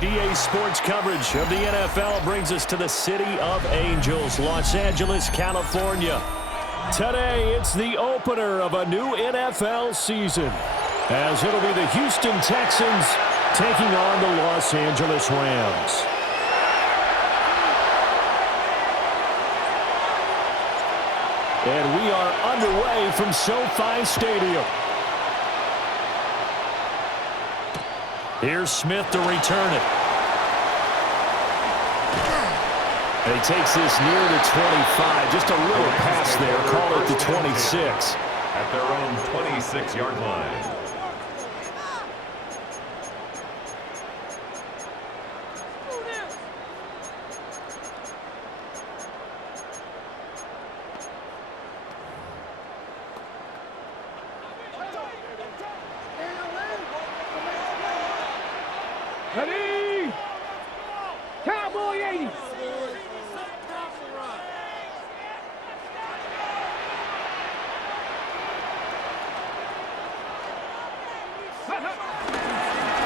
EA Sports coverage of the NFL brings us to the City of Angels, Los Angeles, California. Today, it's the opener of a new NFL season, as it'll be the Houston Texans taking on the Los Angeles Rams. And we are underway from SoFi Stadium. Here's Smith to return it. And he takes this near the 25. Just a little pass there. Call it the 26. At their own 26-yard line. Ready? Cowboy 80.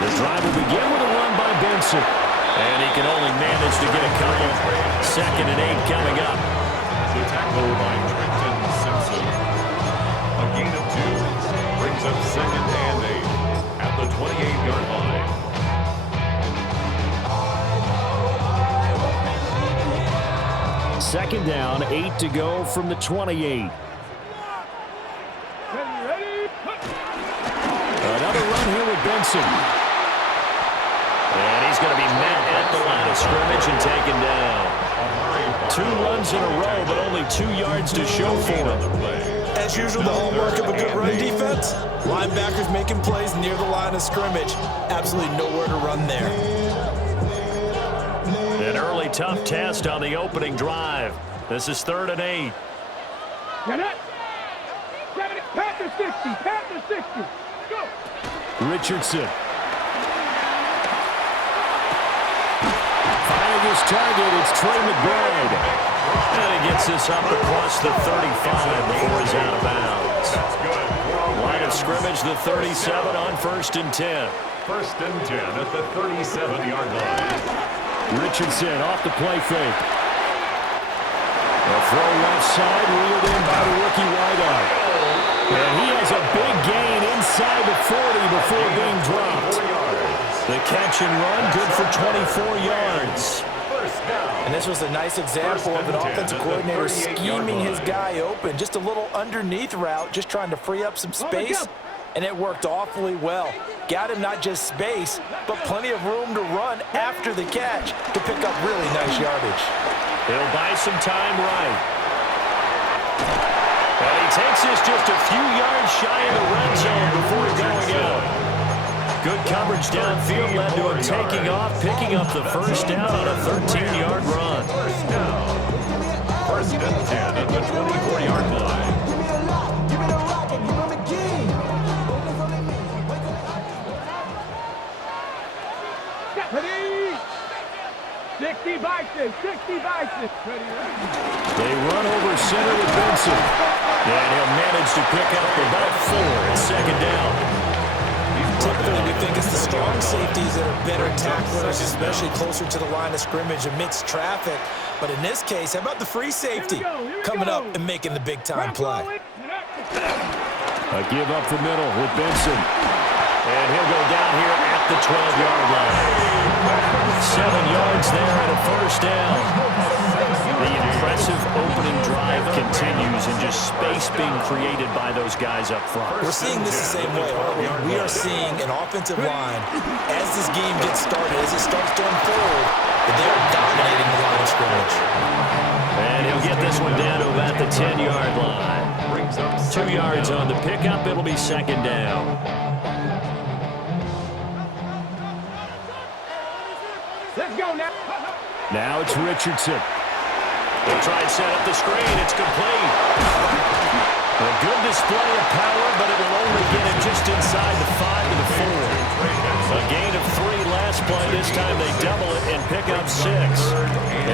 The drive will begin with a run by Benson. And he can only manage to get a couple. 2nd and 8 coming up. The tackle by Trenton Simpson. A gain of 2 brings up 2nd and 8 at the 28-yard line. Second down, 8 to go from the 28. Another run here with Benson. And he's going to be met at the line of scrimmage and taken down. 2 runs in a row, but only 2 yards to show for him. As usual, the hallmark of a good run defense, linebackers making plays near the line of scrimmage. Absolutely nowhere to run there. An early tough test on the opening drive. This is 3rd and 8. Get it. Panther 60. Panther 60. Go. Richardson. Finding his target, it's Trey McBride. And he gets this up across the 35 before he's out of bounds. Line of scrimmage, the 37 on 1st and 10. 1st and 10 at the 37-yard line. Richardson off the play fake. A throw left side, reeled in by the rookie wideout. And he has a big gain inside the 40 before being dropped. The catch and run, good for 24 yards. And this was a nice example of an offensive coordinator scheming his guy open. Just a little underneath route, just trying to free up some space. And it worked awfully well. Got him not just space, but plenty of room to run after the catch to pick up really nice yardage. He'll buy some time right. And he takes this just a few yards shy of the red zone before going out. Good coverage downfield led to him taking off, picking up the first down on a 13-yard run. First down. 1st and 10 at the 24-yard line. Ready? 60 Bison. 60 Bison. Ready? They run over center with Benson. And he'll manage to pick up about 4 at 2nd down. Typically, we think it's the strong safeties that are better tacklers, especially closer to the line of scrimmage amidst traffic. But in this case, how about the free safety coming up and making the big-time play? A give up the middle with Benson. And he'll go down here at the 12-yard line. 7 yards there and a first down. The impressive opening drive continues and just space being created by those guys up front. We're seeing this the same way, aren't we? We are seeing an offensive line, as this game gets started, as it starts to unfold, they're dominating the line of scrimmage. And he'll get this one down to about the 10-yard line. 2 yards on the pickup. It'll be 2nd down. Let's go now. Now it's Richardson. They'll try and set up the screen. It's complete. A good display of power, but it will only get him just inside the 5 to the 4. A gain of 3 last play. This time they double it and pick up 6.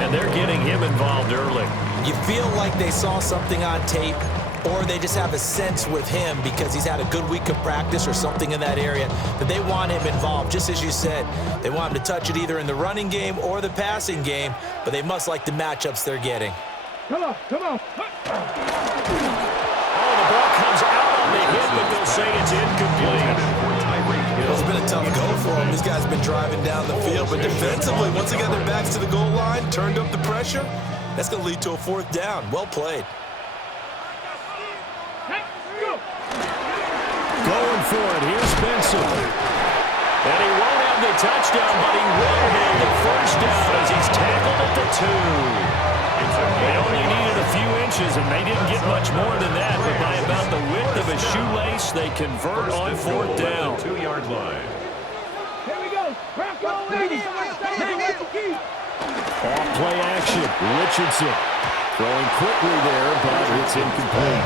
And they're getting him involved early. You feel like they saw something on tape or they just have a sense with him because he's had a good week of practice or something in that area that they want him involved. Just as you said, they want him to touch it either in the running game or the passing game, but they must like the matchups they're getting. Come on, come on. Oh, the ball comes out on the hit, but they'll say it's incomplete. It's been a tough go for him. These guys have been driving down the field, but defensively, once they got their backs to the goal line, turned up the pressure, that's going to lead to a fourth down. Well played. Going for it, here's Benson. And he won't have the touchdown, but he will have the first down as he's tackled at the 2. They only needed a few inches, and they didn't get much more than that, but by about the width of a shoelace, they convert on fourth down. 2-yard line. Here we go. Crack on, ladies. Off play action, Richardson throwing quickly there, but it's incomplete.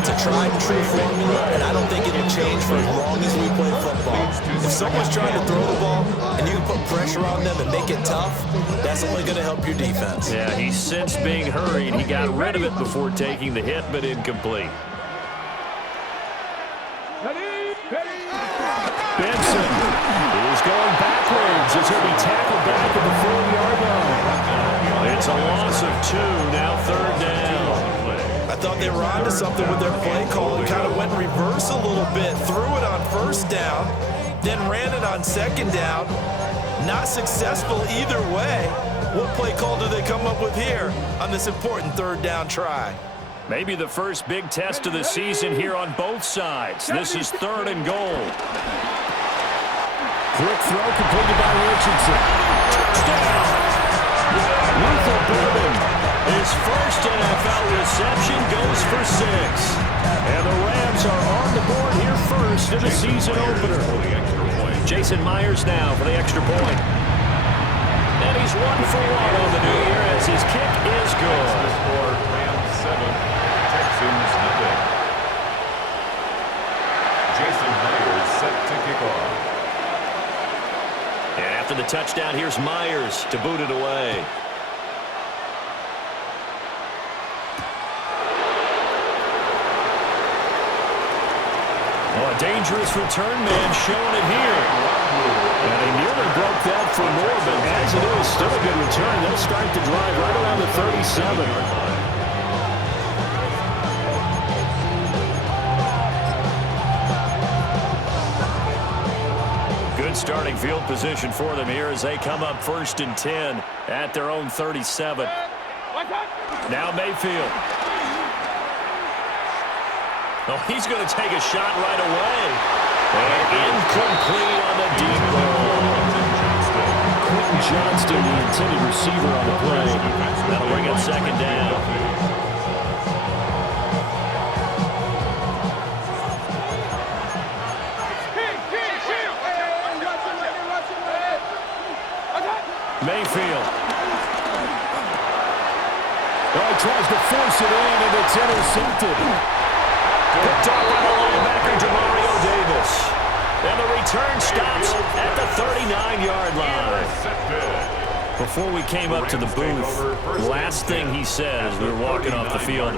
It's a tried and true formula, and I don't think it'll change for as long as we play football. If someone's trying to throw the ball and you can put pressure on them and make it tough, that's only going to help your defense. Yeah, he's since being hurried. He got rid of it before taking the hit, but incomplete. Benson is going backwards as he'll be tackled back at the 4-yard line. It's a loss of 2, now third down. I thought they were onto something with their play call. It kind of went reverse a little bit, threw it on first down, then ran it on second down. Not successful either way. What play call do they come up with here on this important third down try? Maybe the first big test of the season here on both sides. This is 3rd and goal. Quick throw completed by Richardson. Touchdown! Luther Burden, his first NFL reception, goes for 6. And the Rams are on the board here first in the season opener. Jason Myers now for the extra point. And he's 1 for 1 on the new year as his kick is good. Rams 7, Texans nothing. Jason Myers set to kick off. And after the touchdown, here's Myers to boot it away. Oh, a dangerous return man showing it here. And they nearly broke that for more, but as it is, still a good return. They'll start the drive right around the 37. Good starting field position for them here as they come up 1st and 10 at their own 37. Now Mayfield. Oh, he's going to take a shot right away. And incomplete on the deep ball. Quentin Johnston, the intended receiver on the play. That'll bring up 2nd down. Mayfield. Oh, he tries to force it in, and it's intercepted. Picked off by the linebacker, Demario Davis. And the return stops at the 39-yard line. Before we came up to the booth, last thing he said as we were walking off the field,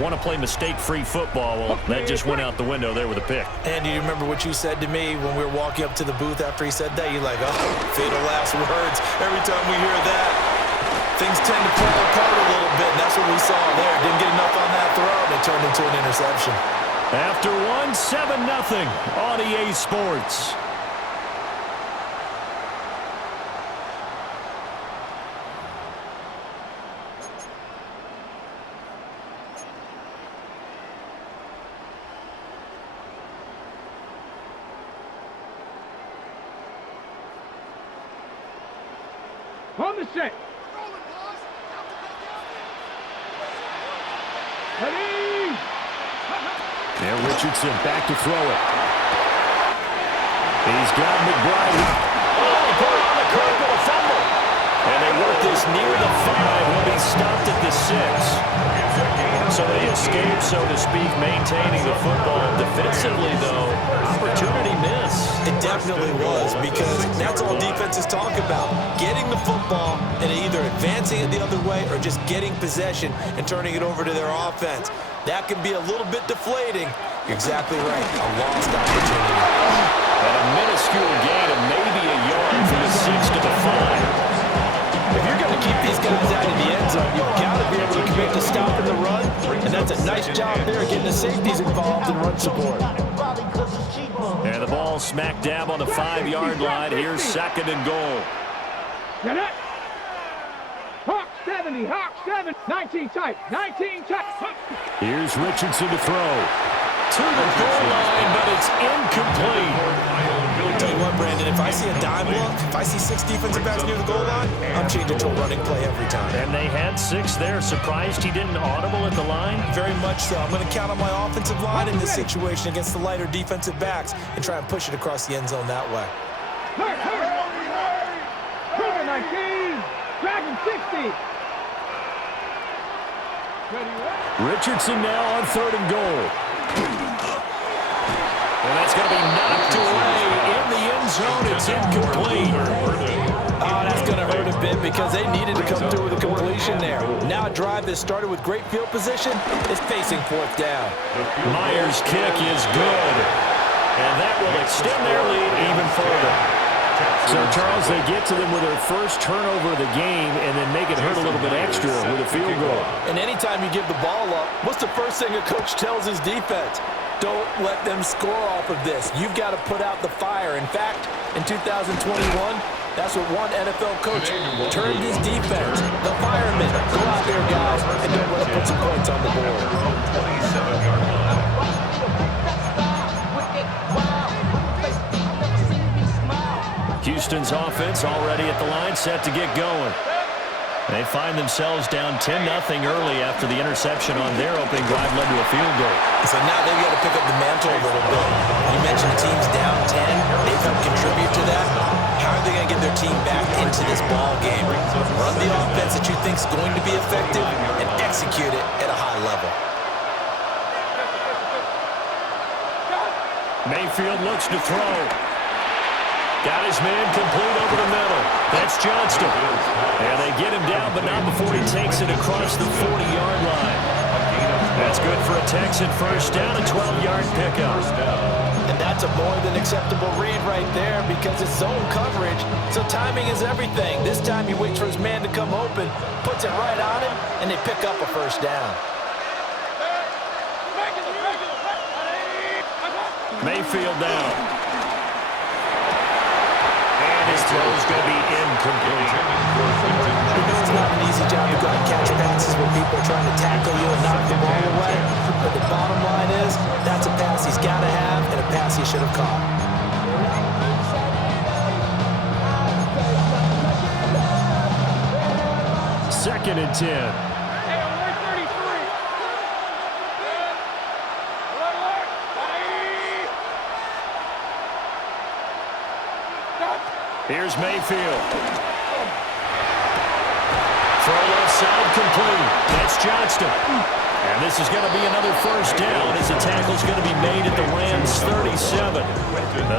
want to play mistake-free football. Well, that just went out the window there with a pick. Andy, you remember what you said to me when we were walking up to the booth after he said that? You're like, oh, fatal last words. Every time we hear that, things tend to fall apart a little bit, and that's what we saw there. Didn't get enough on that throw, and it turned into an interception. After 7-0 on EA Sports. On the set. Ready? Now Richardson back to throw it. He's got McBride. Oh, he put it on the curve with a fumble. And they work this near the 5. He'll be stopped at the 6. So they escape, so to speak, maintaining the football. Defensively, though, opportunity miss. It definitely definitely was, because that's all defenses talk about. Getting the football and either advancing it the other way or just getting possession and turning it over to their offense. That can be a little bit deflating. You're exactly right. A lost opportunity. And a minuscule gain of maybe a yard from the 6 to the 5. If you're going to keep these guys out of the end zone, you've got to be able to commit to stopping the run, and that's a nice job there getting the safeties involved in run support. And the ball smack dab on the 5-yard line. Here's 2nd and goal. Get it. Hawk 70, Hawk 7, 19 tight, 19 tight. Here's Richardson to throw. To the goal line, but it's incomplete. Tell you what, Brandon, if I see a dime look, if I see 6 defensive backs near the goal line, I'm changing to a running play every time. And they had 6 there. Surprised he didn't audible at the line? Very much so. I'm going to count on my offensive line in this situation against the lighter defensive backs and try and push it across the end zone that way. Cougar 19, Dragon 60. Richardson now on 3rd and goal. And that's going to be knocked away in the end zone. It's incomplete. Oh, that's going to hurt a bit because they needed to come through with a completion there. Now a drive that started with great field position is facing 4th down. Myers' kick is good. And that will extend their lead even further. So, Charles, they get to them with their first turnover of the game and then make it hurt a little bit extra with a field goal. And anytime you give the ball up, what's the first thing a coach tells his defense? Don't let them score off of this. You've got to put out the fire. In fact, in 2021, that's what one NFL coach turned his defense. The firemen. Go out there, guys, and don't let them put some points on the board. Houston's offense already at the line, set to get going. They find themselves down 10-0 early after the interception on their opening drive led to a field goal. So now they've got to pick up the mantle a little bit. You mentioned the team's down 10. They've helped contribute to that. How are they going to get their team back into this ball game? Run the offense that you think is going to be effective and execute it at a high level. Mayfield looks to throw. Got his man complete over the middle. That's Johnston. And they get him down, but not before he takes it across the 40-yard line. That's good for a Texan first down, a 12-yard pickup. And that's a more than acceptable read right there because it's zone coverage, so timing is everything. This time he waits for his man to come open, puts it right on him, and they pick up a first down. Mayfield down. His throw's going to be incomplete. You know it's not an easy job to go and catch passes when people are trying to tackle you and knock the ball away. But the bottom line is, that's a pass he's got to have and a pass he should have caught. Second and 10. Here's Mayfield. Throw left side complete. That's Johnston. And this is going to be another first down as the tackle's going to be made at the Rams 37.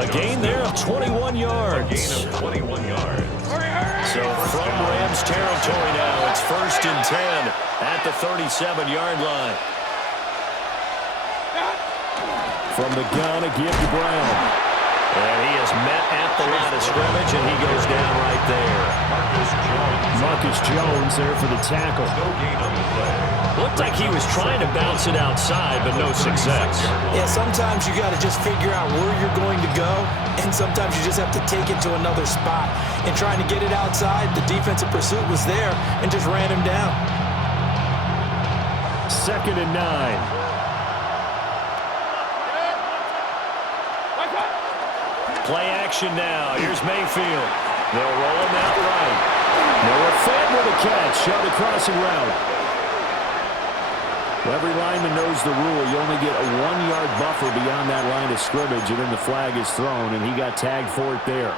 A gain there of 21 yards. So from Rams territory now, it's 1st and 10 at the 37-yard line. From the gun, a give to Brown. And he is met at the line of scrimmage, and he goes down right there. Marcus Jones there for the tackle. Looked like he was trying to bounce it outside, but no success. Yeah, sometimes you got to just figure out where you're going to go, and sometimes you just have to take it to another spot. And trying to get it outside, the defensive pursuit was there and just ran him down. 2nd and 9. Play action now. Here's Mayfield. They'll roll him out right. Noah Fant with a catch. Shot a crossing route. Every lineman knows the rule. You only get a 1-yard buffer beyond that line of scrimmage, and then the flag is thrown, and he got tagged for it there.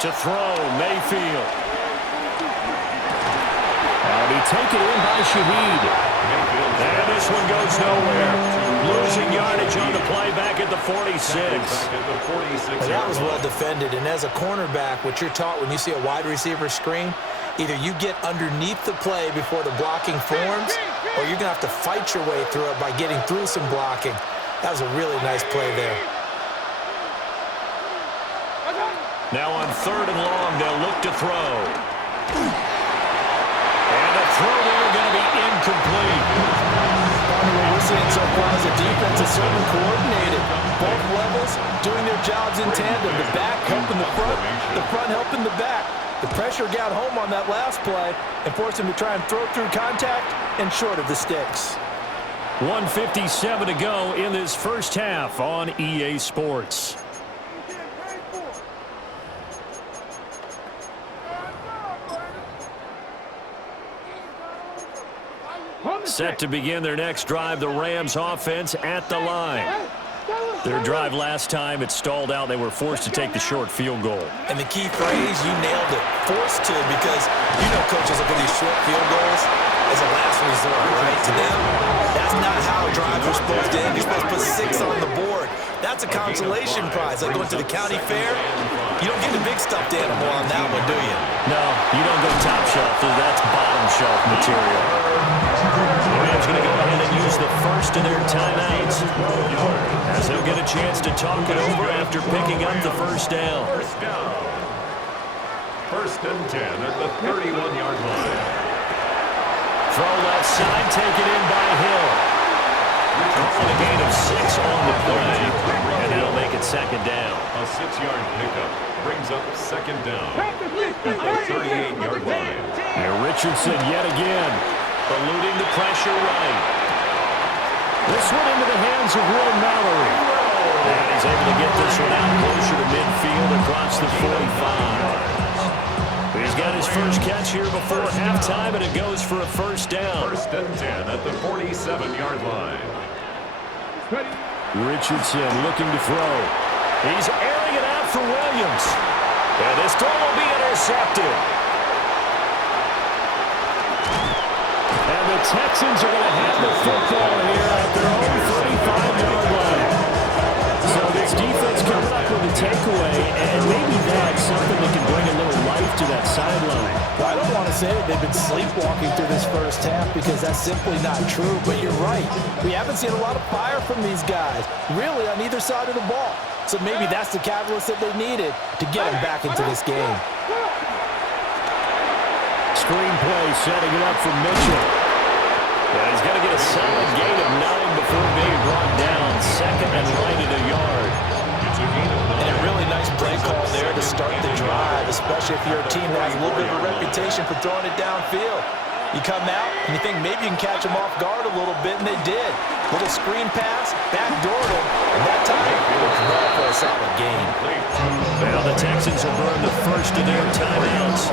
To throw, Mayfield. take it in by Shaheed. And this one goes nowhere. Losing yardage on the play back at the 46. And that was well defended. And as a cornerback, what you're taught when you see a wide receiver screen, either you get underneath the play before the blocking forms, or you're going to have to fight your way through it by getting through some blocking. That was a really nice play there. Now on 3rd and long, they'll look to throw. And a throw there going to be incomplete. What we're seeing so far is the defense is certainly coordinated. Both levels doing their jobs in tandem. The back helping the front helping the back. The pressure got home on that last play and forced him to try and throw through contact and short of the sticks. 1:57 to go in this first half on EA Sports. Set to begin their next drive, the Rams offense at the line. Their drive last time, it stalled out. They were forced to take the short field goal. And the key phrase, you nailed it. Forced to, because you know coaches look at these short field goals as a last resort, right? To them, that's not how drives are supposed to end. You're supposed to put 6 on the board. That's a consolation prize. Like going to the county fair, you don't get the big stuffed animal on that one, do you? No, you don't go top shelf. That's bottom shelf material. The Rams going to go ahead and use the first of their timeouts, as they'll get a chance to talk it over after picking up the first down. First and 10 at the 31-yard line. Throw left side, taken in by Hill. Calling a gain of 6 on the play, and that'll make it second down. A 6-yard pickup brings up second down at the 38-yard line. And Richardson yet again, eluding the pressure right. This one into the hands of Will Mallory. And he's able to get this one out closer to midfield across the 45. He's got his first catch here before halftime, and it goes for a first down. First and 10 at the 47-yard line. Richardson looking to throw. He's airing it out for Williams. And this throw will be intercepted. And the Texans are going to have the football here at their own 35-yard line. So this defense comes up with a takeaway, and maybe that's something that can bring a little life to that sideline. Well, I don't want to say that they've been sleepwalking through this first half, because that's simply not true, but you're right. We haven't seen a lot of fire from these guys, really, on either side of the ball. So maybe that's the catalyst that they needed to get them back into this game. Screenplay setting it up for Mitchell. And he's got to get a solid gain of 9 before being brought down. Second and right at a yard. And a really nice play call there to start the drive, especially if you're a team that has a little bit of a reputation for throwing it downfield. You come out and you think maybe you can catch them off guard a little bit, and they did. Little screen pass, backdoored them, and that time it was well for a solid gain. Well, the Texans will burn the first of their timeouts,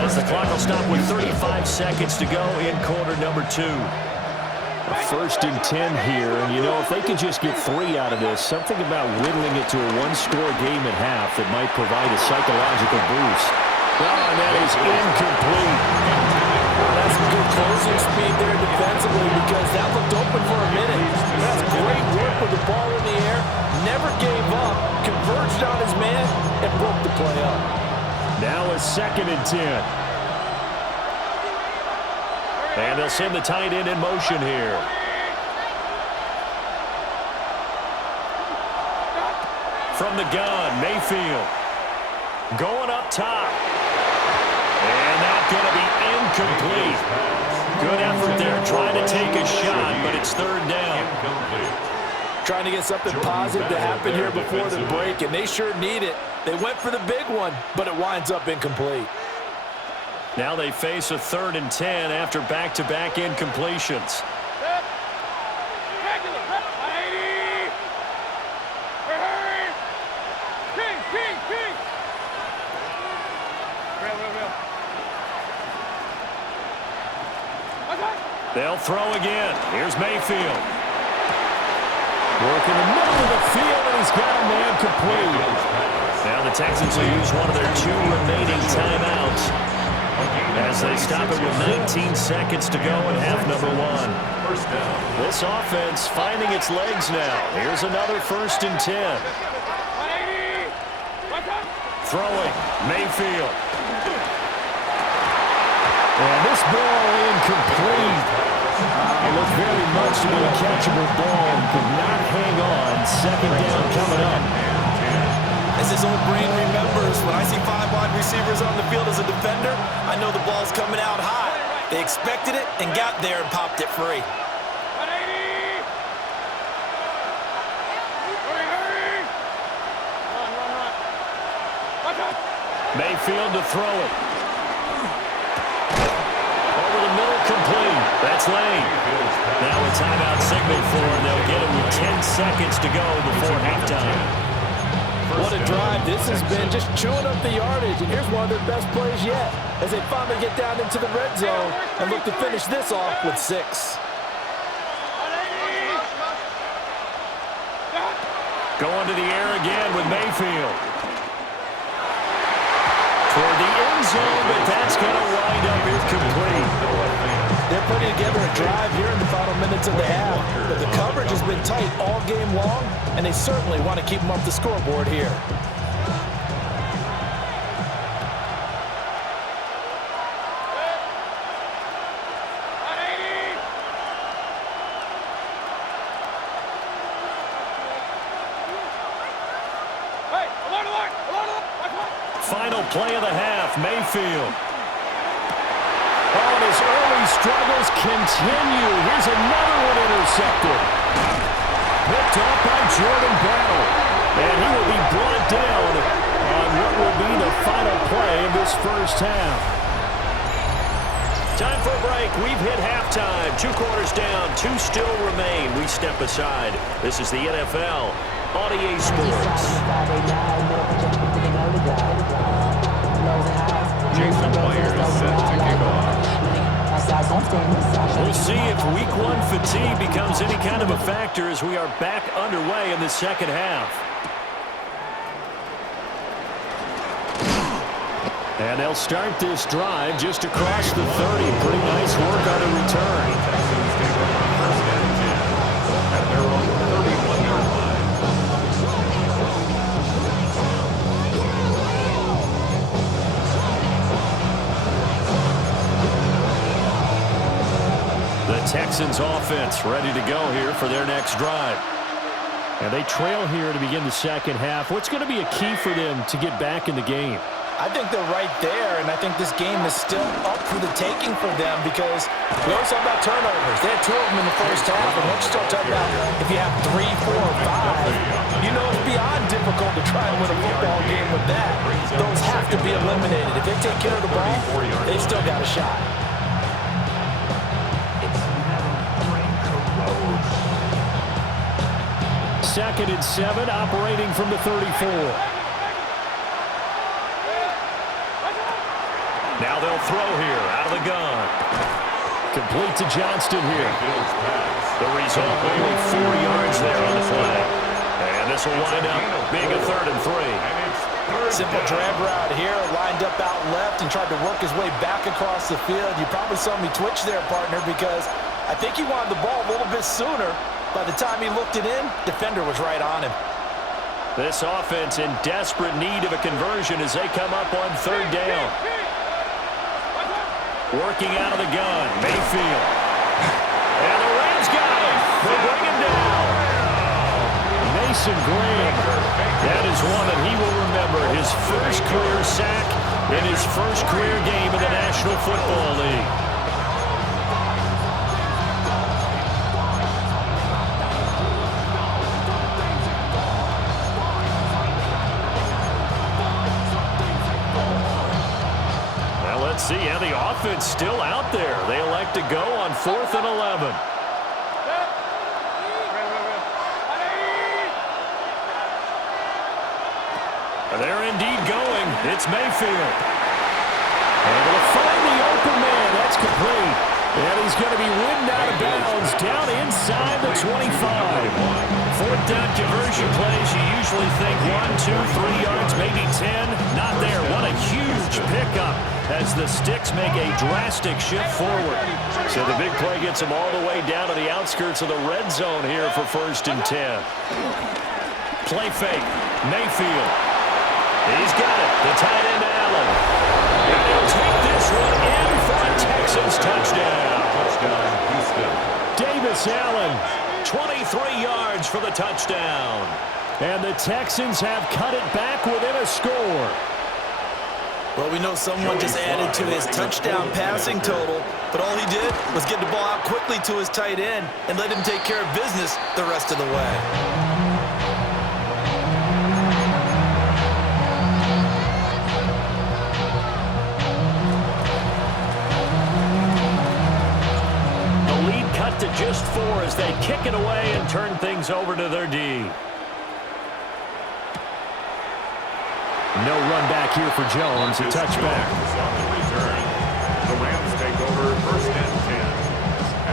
as the clock will stop with 35 seconds to go in quarter number 2. A first and 10 here, and you know, if they can just get 3 out of this, something about whittling it to a one-score game at half that might provide a psychological boost. Oh, and that is incomplete. That's some good closing speed there defensively, because that looked open for a minute. That's great work with the ball in the air. Never gave up, converged on his man, and broke the play up. Now a second and 10. And they'll send the tight end in motion here. From the gun, Mayfield. Going up top. And that's going to be incomplete. Good effort there, trying to take a shot, but it's third down. Trying to get something positive to happen here before the break, and they sure need it. They went for the big one, but it winds up incomplete. Now they face a 3rd and 10 after back-to-back incompletions. They'll throw again. Here's Mayfield. Work in the middle of the field, and he's got a man complete. Now the Texans will use one of their 2 remaining timeouts, as as they stop it with 19 seconds to go in half number one. First down. This offense finding its legs now. Here's another 1st and 10. Throwing, Mayfield. And this ball incomplete. It looked very much to be a catchable ball and could not hang on. 2nd down coming up. As his old brain remembers, when I see 5 wide receivers on the field as a defender, I know the ball's coming out high. They expected it and got there and popped it free. Mayfield to throw it. Over the middle, complete. That's Lane. Now a timeout signal for him. They'll get him with 10 seconds to go before halftime. What a drive this has been, just chewing up the yardage, and here's one of their best plays yet as they finally get down into the red zone and look to finish this off with 6. Going to the air again with Mayfield. Toward the end zone, but that's going to wind up incomplete. They're putting together a drive here in the final minutes of the half, but the coverage has been tight all game long, and they certainly want to keep them off the scoreboard here. Final play of the half, Mayfield. Oh, and his early struggles continue. Here's another one intercepted. Picked up by Jordan Battle. And he will be brought down on what will be the final play of this first half. Time for a break. We've hit halftime. 2 quarters down. 2 still remain. We step aside. This is the NFL on EA Sports. Jason Myers is set to kick off. We'll see if week 1 fatigue becomes any kind of a factor as we are back underway in the second half. And they'll start this drive just across the 30. Pretty nice work on the return. Texans take over first and 10 at their own 31-yard line. The Texans offense ready to go here for their next drive. And they trail here to begin the second half. What's going to be a key for them to get back in the game? I think they're right there, and I think this game is still up for the taking for them because we always talk about turnovers. They had 2 of them in the first half, and once you start talking about if you have 3, 4, or 5, you know it's beyond difficult to try and win a football game with that. Those have to be eliminated. If they take care of the ball, they've still got a shot. Second and 7, operating from the 34. Now they'll throw here out of the gun. Complete to Johnston here. The result, only 4 yards there on the play. And this will wind up being a 3rd and 3. Simple drag route here, lined up out left and tried to work his way back across the field. You probably saw me twitch there, partner, because I think he wanted the ball a little bit sooner. By the time he looked it in, defender was right on him. This offense in desperate need of a conversion as they come up on 3rd down. Working out of the gun, Mayfield. And the Rams got him. They bring him down. Mason Graham. That is one that he will remember. His first career sack in his first career game in the National Football League. Let's see how the offense still out there. They elect to go on 4th and 11. They're indeed going. It's Mayfield. Able to find the open man. That's complete. And he's going to be ridden out of bounds down inside the 25. Fourth down conversion plays, you usually think 1, 2, 3 yards, maybe 10. Not there. What a huge pickup as the Sticks make a drastic shift forward. So the big play gets them all the way down to the outskirts of the red zone here for 1st and 10. Play fake. Mayfield. He's got it. The tight end Allen. And he'll take this one in for a Texans touchdown. Touchdown, Houston. Davis Allen, 23 yards for the touchdown. And the Texans have cut it back within a score. Well, we know someone just added to his touchdown passing total, but all he did was get the ball out quickly to his tight end and let him take care of business the rest of the way. To just 4 as they kick it away and turn things over to their D. No run back here for Jones. A touchback. On the return, the Rams take over 1st and 10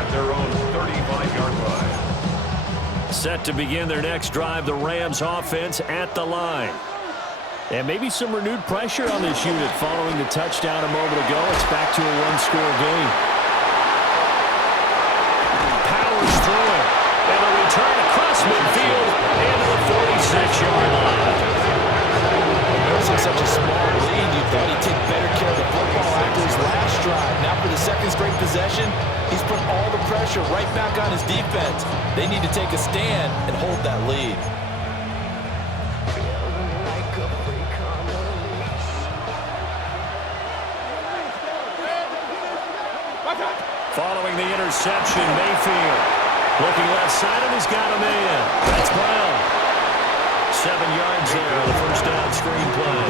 at their own 35-yard line. Set to begin their next drive, the Rams offense at the line. And maybe some renewed pressure on this unit following the touchdown a moment ago. It's back to a one-score game. Through it, and a return across midfield into the 46-yard line. Losing such a small lead, you thought he'd take better care of the football after his last drive. Now for the second straight possession, he's put all the pressure right back on his defense. They need to take a stand and hold that lead. Following the interception, Mayfield looking left side, and he's got him in. That's Brown. 7 yards there on the first down screen play.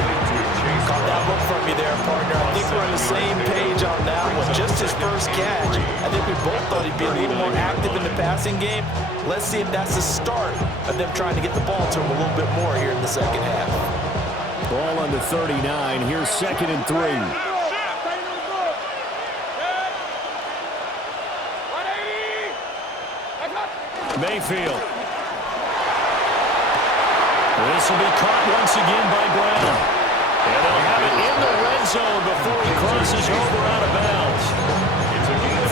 Caught that look from you there, partner. I think we're on the same page on that one. Just his first catch. I think we both thought he'd be a little more active in the passing game. Let's see if that's the start of them trying to get the ball to him a little bit more here in the second half. Ball on the 39. Here's 2nd and 3. Mayfield. This will be caught once again by Brown. And they'll have it in the red zone before he crosses over out of bounds.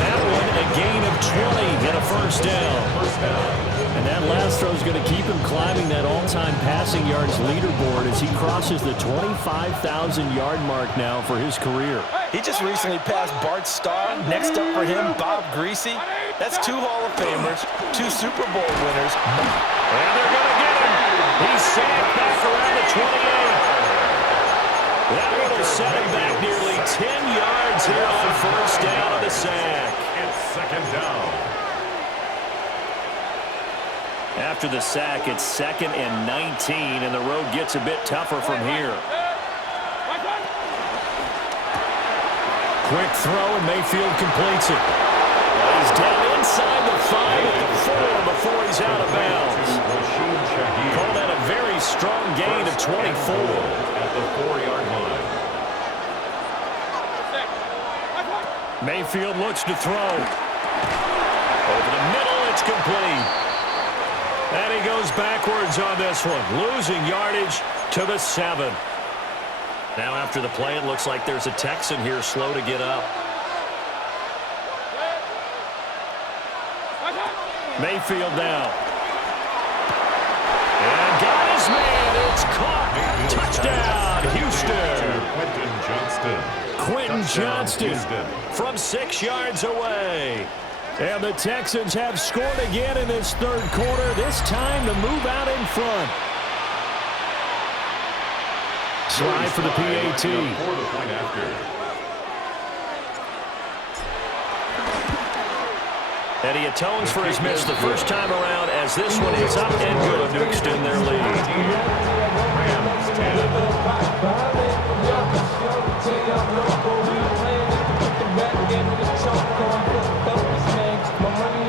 That one, a gain of 20 and a first down. And that last throw is going to keep him climbing that all-time passing yards leaderboard as he crosses the 25,000-yard mark now for his career. He just recently passed Bart Starr. Next up for him, Bob Greasy. That's 2 Hall of Famers, 2 Super Bowl winners. And they're going to get him. He's sacked back around the 28. That one will set him back nearly 10 yards here on first down of the sack. It's 2nd down. After the sack, it's 2nd and 19, and the road gets a bit tougher from here. Quick throw, and Mayfield completes it. He's down inside the 5 at the 4 before he's out of bounds. Call that a very strong gain of 24. At the 4-yard line. Mayfield looks to throw. Over the middle, it's complete. And he goes backwards on this one, losing yardage to the 7. Now after the play, it looks like there's a Texan here slow to get up. Mayfield now. And got his man. It's caught. Touchdown, Houston. Quentin Johnston from 6 yards away. And the Texans have scored again in this third quarter, this time to move out in front. Slide for the PAT. And he atones for his miss the first time around as this one is up and good to extend their lead.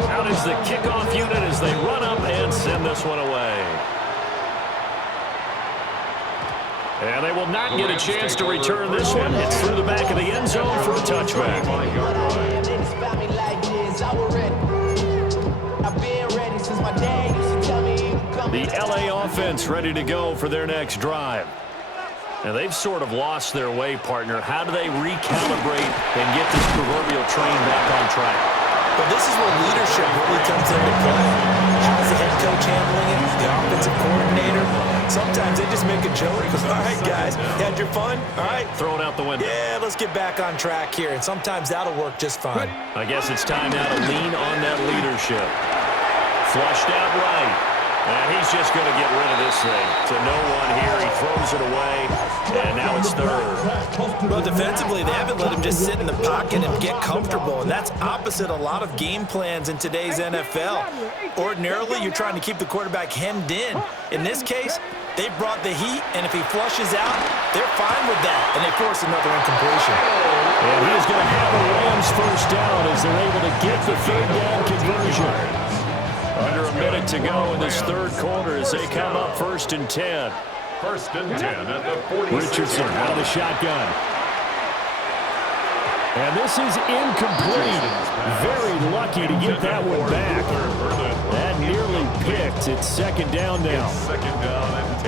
Out is the kickoff unit as they run up and send this one away. And they will not get a chance to return this one. It's through the back of the end zone for a touchback. I've been ready since my dad used to tell me The LA offense ready to go for their next drive. Now, they've sort of lost their way, partner. How do they recalibrate and get this proverbial train back on track? Well, this is where leadership really comes into play. How's the head coach handling it? The offensive coordinator? Sometimes they just make a joke. All right, guys, you had your fun? All right. Throw it out the window. Yeah, let's get back on track here. And sometimes that'll work just fine. I guess it's time now to lean on that leadership. Flushed out right. And he's just going to get rid of this thing to no one here. He throws it away, and now it's third. Well, defensively, they haven't let him just sit in the pocket and get comfortable, and that's opposite a lot of game plans in today's NFL. Ordinarily, you're trying to keep the quarterback hemmed in. In this case, they brought the heat, and if he flushes out, they're fine with that, and they force another incompletion. And he's going to have a Rams first down as they're able to get the third down conversion. Under a minute to go in this third quarter as they come up 1st and 10. 1st and 10 at the 46. Richardson out of the shotgun. And this is incomplete. Very lucky to get that one back. That nearly picked. It's 2nd down now. 2nd down and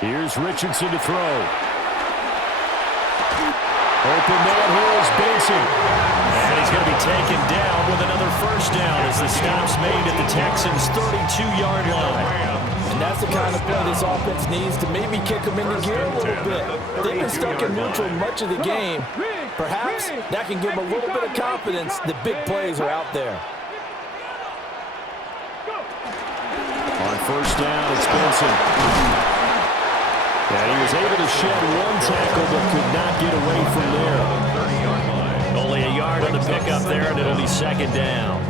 10. Here's Richardson to throw. Open man here is Benson. And he's going to be taken down with another first down as the stop's made at the Texans' 32-yard line. And that's the kind of play this offense needs to maybe kick them into gear a little bit. They've been stuck in neutral much of the game. Perhaps that can give them a little bit of confidence that big plays are out there. On first down, it's Benson. Yeah, he was able to shed one tackle but could not get away from there. Only a yard on the pickup there, and it'll be 2nd down.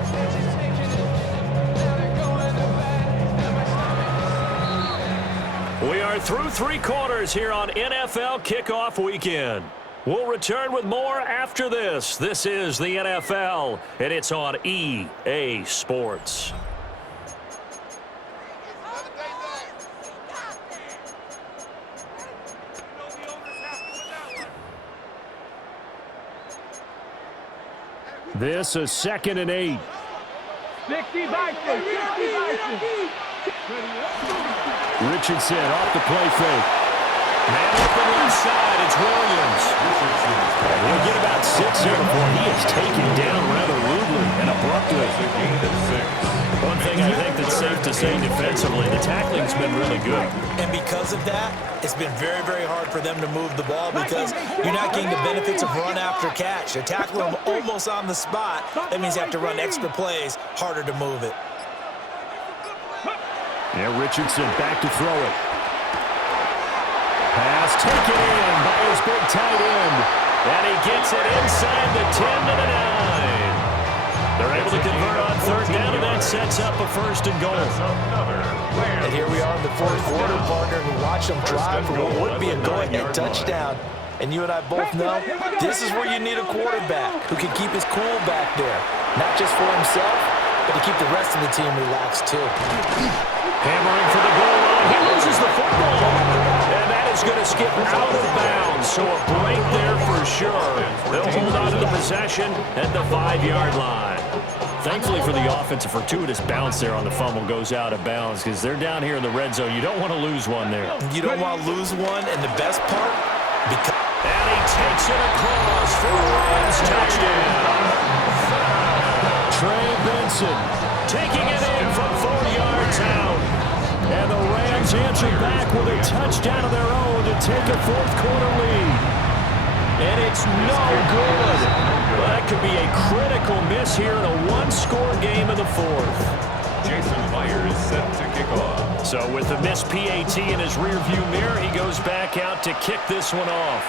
We are through 3 quarters here on NFL Kickoff Weekend. We'll return with more after this. This is the NFL, and it's on EA Sports. This is 2nd and 8. 60 Bison. Richardson off the play fake. Man open inside. It's Williams. He'll get about 6 here before he is taken down rather rudely and abruptly. One thing I think that's safe to say defensively, the tackling's been really good. And because of that, it's been very, very hard for them to move the ball because you're not getting the benefits of run after catch. They're tackling them almost on the spot. That means you have to run extra plays, harder to move it. Yeah, Richardson back to throw it. Pass taken in by his big tight end. And he gets it inside the 10 to the 9. They're able to convert on 3rd down, and that sets up a 1st and goal. And here we are in the 4th quarter, partner, and we watch them drive for what would be a go-ahead touchdown. And you and I both know this is where you need a quarterback who can keep his cool back there. Not just for himself, but to keep the rest of the team relaxed, too. Hammering for the goal line. He loses the football. And that is going to skip out of bounds. So a break there for sure. They'll hold on to the possession at the 5-yard line. Thankfully for the offense, a fortuitous bounce there on the fumble goes out of bounds because they're down here in the red zone. You don't want to lose one there. You don't want to lose one, and the best part, because... And he takes it across for a Rams touchdown. Trey Benson taking it in from 4 yards out. And the Rams answer back with a touchdown of their own to take a 4th quarter lead. And it's no good. Well, that could be a critical miss here in a 1-score game in the 4th. Jason Myers set to kick off. So with the missed PAT in his rearview mirror, he goes back out to kick this one off.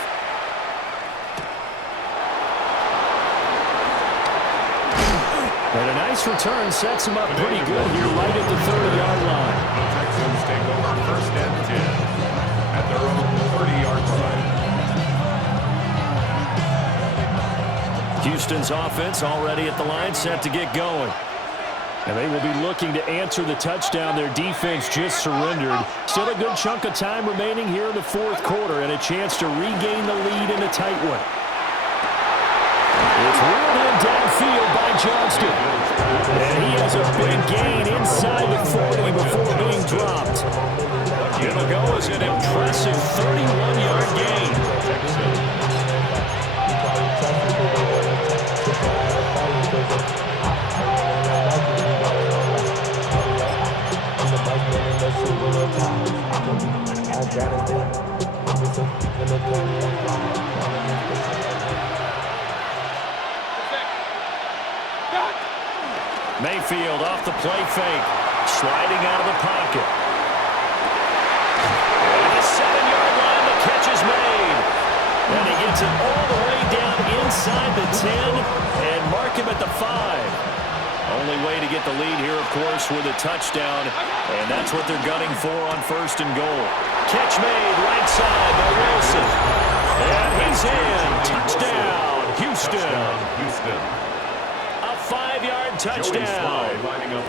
And a nice return sets him up pretty good here right at the 30-yard line. The Texans take over 1st and 10 at their own 30-yard line. Houston's offense already at the line, set to get going. And they will be looking to answer the touchdown their defense just surrendered. Still a good chunk of time remaining here in the 4th quarter and a chance to regain the lead in a tight one. It's reeled in downfield by Johnston. And he has a big gain inside the 40 before being dropped. It'll go as an impressive 31-yard gain. Mayfield off the play fake, sliding out of the pocket. At the 7-yard line, the catch is made. And he gets it all the way down inside the 10 and mark him at the 5. Only way to get the lead here, of course, with a touchdown, and that's what they're gunning for on 1st and goal. Catch made right side by Wilson. And he's in. Touchdown, Houston. A 5-yard touchdown.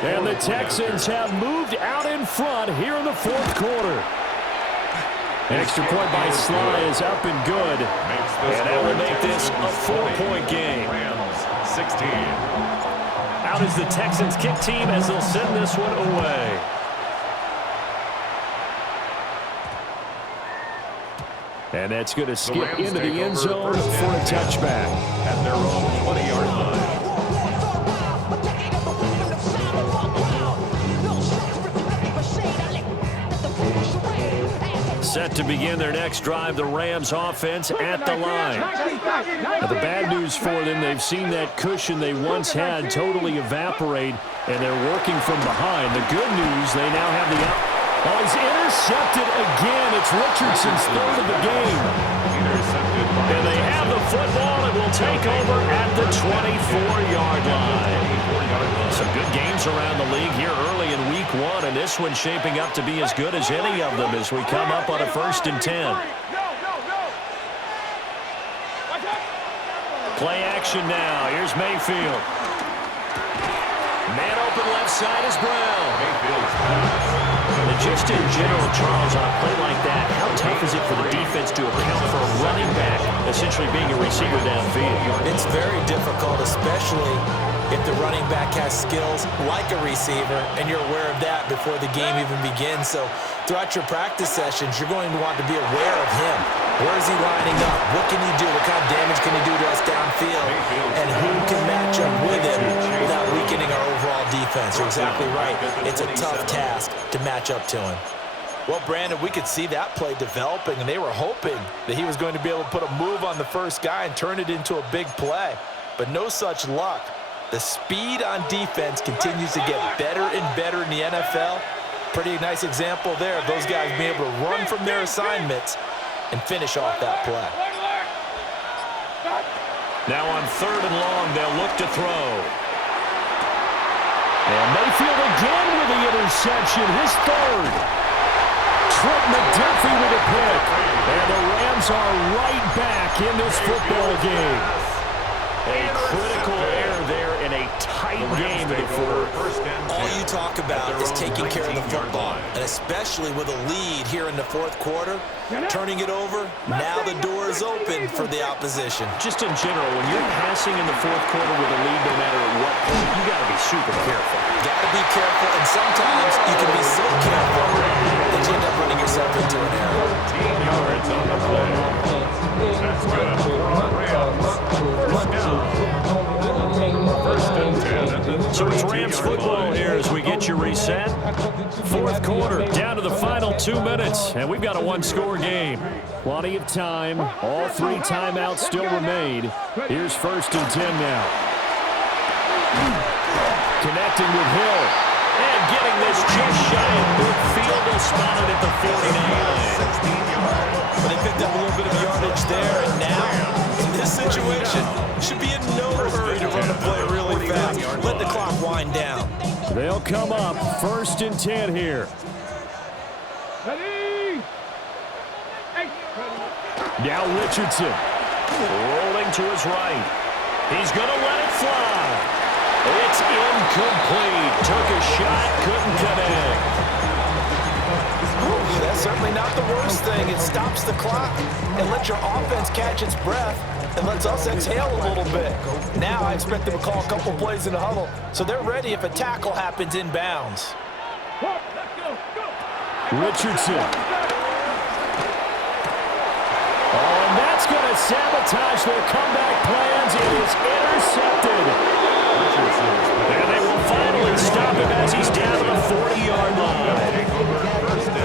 And the Texans have moved out in front here in the 4th quarter. An extra point by Sly is up and good. And that will make this a 4-point game. 16. Out is the Texans kick team as they'll send this one away. And that's going to skip into the end zone for a touchback. At their own 20-yard line. Set to begin their next drive, the Rams offense at the line. Now, the bad news for them, they've seen that cushion they once had totally evaporate, and they're working from behind. The good news, they now have the out. Oh, he's intercepted again. It's Richardson's 3rd of the game. And they have the football and will take over at the 24-yard line. Some good games around the league here early in week 1, and this one's shaping up to be as good as any of them as we come up on a 1st and 10. Play action now. Here's Mayfield. Man open left side is Brown. And just in general, Charles, on a play like that, how tough is it for the defense to account for a running back essentially being a receiver downfield? It's very difficult, especially if the running back has skills like a receiver, and you're aware of that before the game even begins. So throughout your practice sessions, you're going to want to be aware of him. Where is he lining up? What can he do? What kind of damage can he do to us downfield? And who can match up with him without weakening our overall defense? You're exactly right. It's a tough task to match up to him. Well, Brandon, we could see that play developing, and they were hoping that he was going to be able to put a move on the first guy and turn it into a big play. But no such luck. The speed on defense continues to get better and better in the NFL. Pretty nice example there of those guys being able to run from their assignments and finish off that play. Now on 3rd and long, they'll look to throw. And Mayfield again with the interception, his 3rd. Trent McDuffie with a pick. And the Rams are right back in this football game. A critical error there in a tight game in the 4th. All you talk about is taking care of the football, and especially with a lead here in the 4th quarter, turning it over, now the door is open for the opposition. Just in general, when you're passing in the 4th quarter with a lead, no matter at what point, you got to be super careful. Got to be careful, and sometimes you can be so careful that you end up running yourself into an error. 14 yards on the play. That's good. So it's Rams football here as we get you reset. 4th quarter, down to the final 2 minutes, and we've got a 1-score game. Plenty of time. All 3 timeouts still remain. Here's 1st and 10 now. Connecting with Hill. And getting this just shy of midfield. They'll spot it at the 49. Well, they picked up a little bit of yardage there, and now, in this situation, should be in no hurry to run the play really fast. Let the clock wind down. They'll come up 1st and 10 here. Ready? Now Richardson. Rolling to his right. He's going to let it fly. It's incomplete. Took a shot, couldn't connect. That's Well, certainly not the worst thing. It stops the clock and lets your offense catch its breath and lets us exhale a little bit. Now I expect them to call a couple plays in the huddle so they're ready if a tackle happens inbounds. Richardson. Oh, and that's going to sabotage their comeback plans. It is intercepted. And they will finally stop him as he's down to the 40-yard line.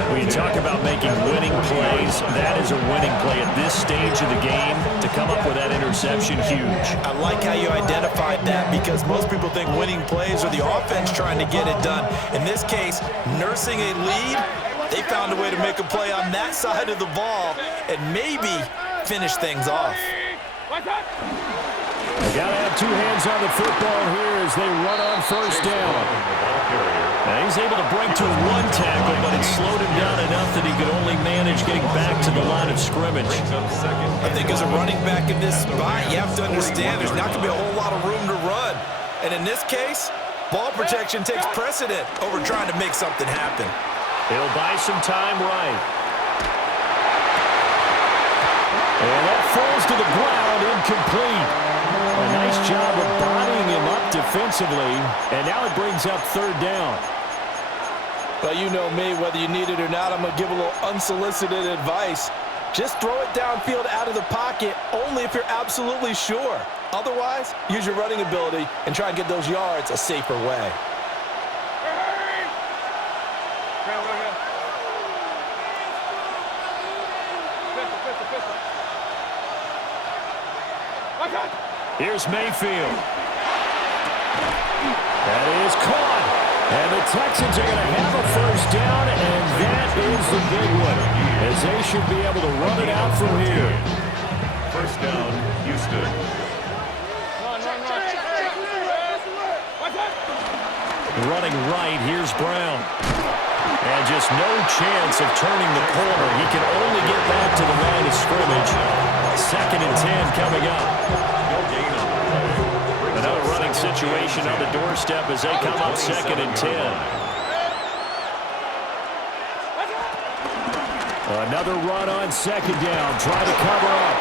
When you talk about making winning plays, that is a winning play at this stage of the game. To come up with that interception, huge. I like how you identified that because most people think winning plays are the offense trying to get it done. In this case, nursing a lead, they found a way to make a play on that side of the ball and maybe finish things off. They got to have two hands on the football here as they run on first down. Now he's able to break to one tackle, but it slowed him down enough that he could only manage getting back to the line of scrimmage. I think as a running back in this spot, you have to understand there's not going to be a whole lot of room to run. And in this case, ball protection takes precedent over trying to make something happen. He'll buy some time right. And that falls to the ground, incomplete. A nice job of bodying him up defensively, and now it brings up third down. But you know me, whether you need it or not, I'm going to give a little unsolicited advice. Just throw it downfield out of the pocket only if you're absolutely sure. Otherwise, use your running ability and try and get those yards a safer way. Here's Mayfield. That is caught. And the Texans are going to have a first down, and that is the big one, as they should be able to run it out from here. First down, Houston. Running right, here's Brown. And just no chance of turning the corner. He can only get back to the line of scrimmage. 2nd and 10 coming up. Another running situation on the doorstep as they come up 2nd and 10. Another run on 2nd down. Try to cover up.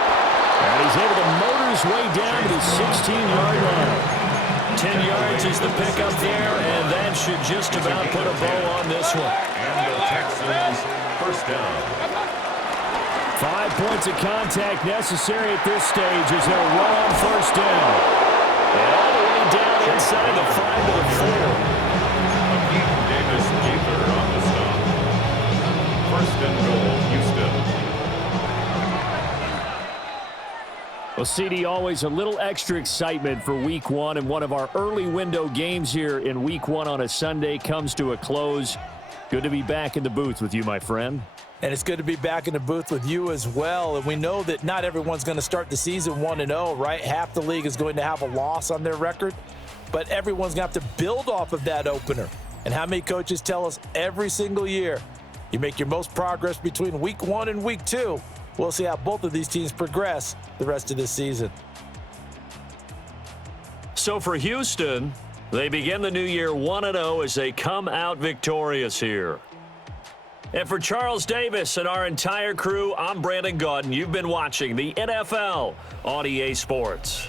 And he's able to motor his way down to the 16-yard line. 10 yards is the pickup there, and that should just about put a bow on this one. And the Texans first down. 5 points of contact necessary at this stage as they'll run on first down. And all the way down inside the 5 to the 4. Akeem Davis-Gaither on the stop. First and goal, Houston. Well, CD, always a little extra excitement for Week 1, and one of our early window games here in Week 1 on a Sunday comes to a close. Good to be back in the booth with you, my friend. And it's good to be back in the booth with you as well. And we know that not everyone's going to start the season 1-0, right? Half the league is going to have a loss on their record, but everyone's going to have to build off of that opener. And how many coaches tell us every single year, you make your most progress between Week 1 and Week 2. We'll see how both of these teams progress the rest of this season. So for Houston, they begin the new year 1-0 as they come out victorious here. And for Charles Davis and our entire crew, I'm Brandon Gaudin. You've been watching the NFL on EA Sports.